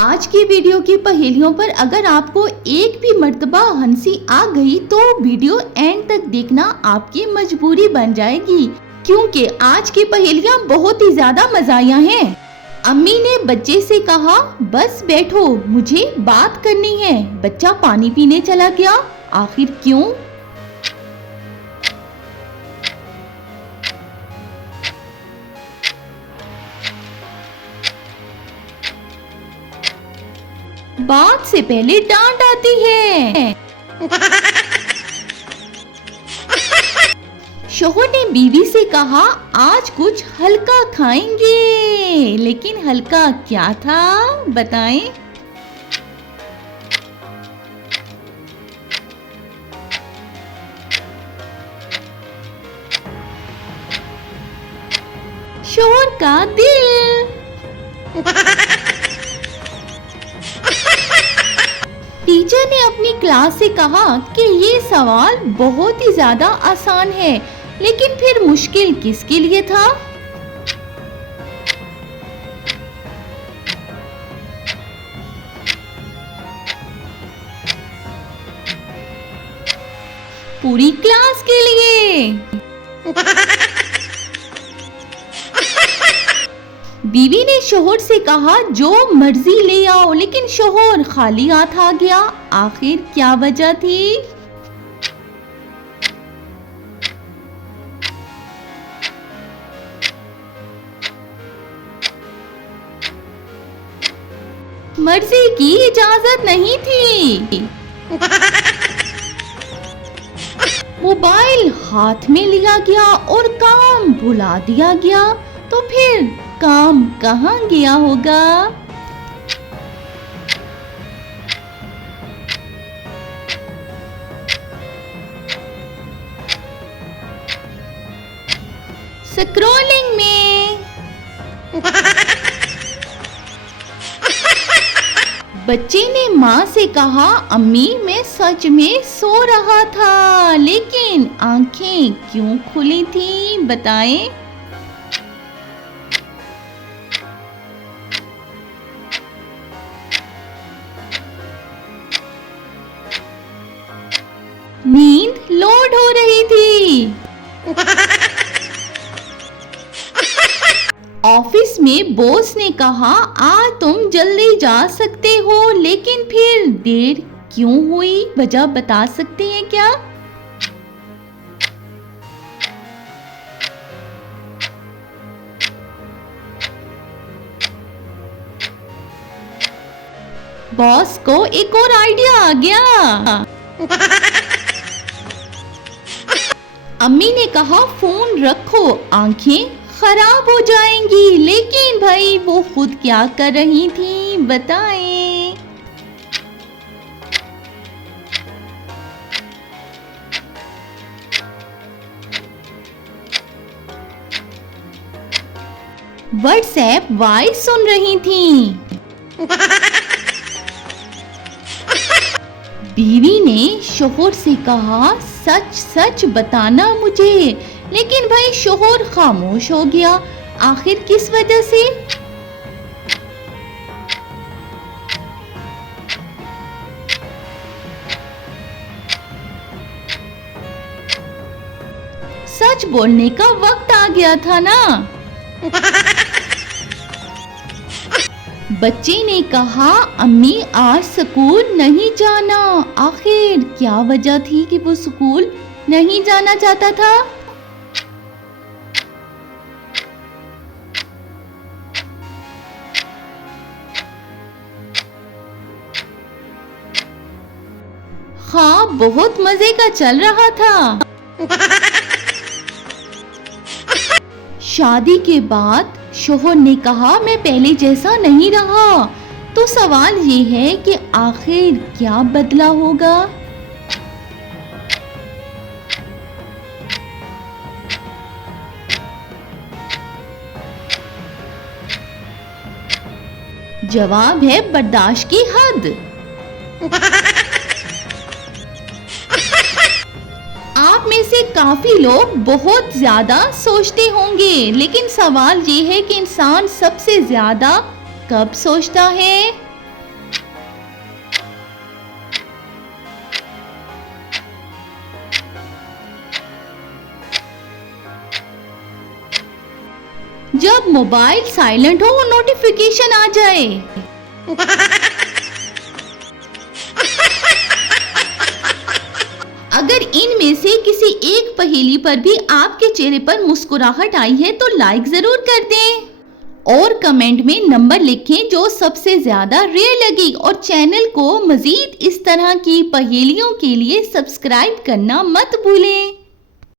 आज की वीडियो की पहेलियों पर अगर आपको एक भी मर्तबा हंसी आ गई तो वीडियो एंड तक देखना आपकी मजबूरी बन जाएगी, क्योंकि आज की पहेलियां बहुत ही ज्यादा मज़ाया हैं। अम्मी ने बच्चे से कहा, बस बैठो मुझे बात करनी है। बच्चा पानी पीने चला गया, आखिर क्यों? बात से पहले डांट आती है। शोहर ने बीवी से कहा, आज कुछ हल्का खाएंगे, लेकिन हल्का क्या था बताएं? शोहर का दिल। टीचर ने अपनी क्लास से कहा कि ये सवाल बहुत ही ज्यादा आसान है, लेकिन फिर मुश्किल किसके लिए था? पूरी क्लास के लिए। बीवी ने शोहर से कहा, जो मर्जी ले आओ, लेकिन शोहर खाली हाथ आ गया। आखिर क्या वजह थी? मर्जी की इजाजत नहीं थी। मोबाइल हाथ में लिया गया और काम भुला दिया गया, तो फिर काम कहाँ गया होगा? स्क्रॉलिंग में। बच्चे ने माँ से कहा, अम्मी मैं सच में सो रहा था, लेकिन आंखें क्यों खुली थी बताएं? नींद लोड हो रही थी। ऑफिस में बॉस ने कहा, आज तुम जल्दी जा सकते हो, लेकिन फिर देर क्यों हुई? वजह बता सकते हैं क्या? बॉस को एक और आइडिया आ गया। अम्मी ने कहा, फोन रखो, आंखें खराब हो जाएंगी, लेकिन भाई वो खुद क्या कर रही थी बताएं? व्हाट्सएप वॉइस सुन रही थी। बीवी ने शोहर से कहा, सच सच बताना मुझे, लेकिन भाई शोहर खामोश हो गया। आखिर किस वजह से? सच बोलने का वक्त आ गया था ना। बच्चे ने कहा, अम्मी आज स्कूल नहीं जाना। आखिर क्या वजह थी कि वो स्कूल नहीं जाना चाहता था? हाँ, बहुत मजे का चल रहा था। शादी के बाद शोहर ने कहा, मैं पहले जैसा नहीं रहा। तो सवाल ये है कि आखिर क्या बदला होगा? जवाब है बर्दाश्त की हद। आप में से काफी लोग बहुत ज्यादा सोचते होंगे, लेकिन सवाल ये है कि इंसान सबसे ज्यादा कब सोचता है? जब मोबाइल साइलेंट हो नोटिफिकेशन आ जाए। अगर इनमें से किसी एक पहेली पर भी आपके चेहरे पर मुस्कुराहट आई है तो लाइक जरूर कर दें और कमेंट में नंबर लिखें जो सबसे ज्यादा रेयर लगी, और चैनल को मजीद इस तरह की पहेलियों के लिए सब्सक्राइब करना मत भूलें।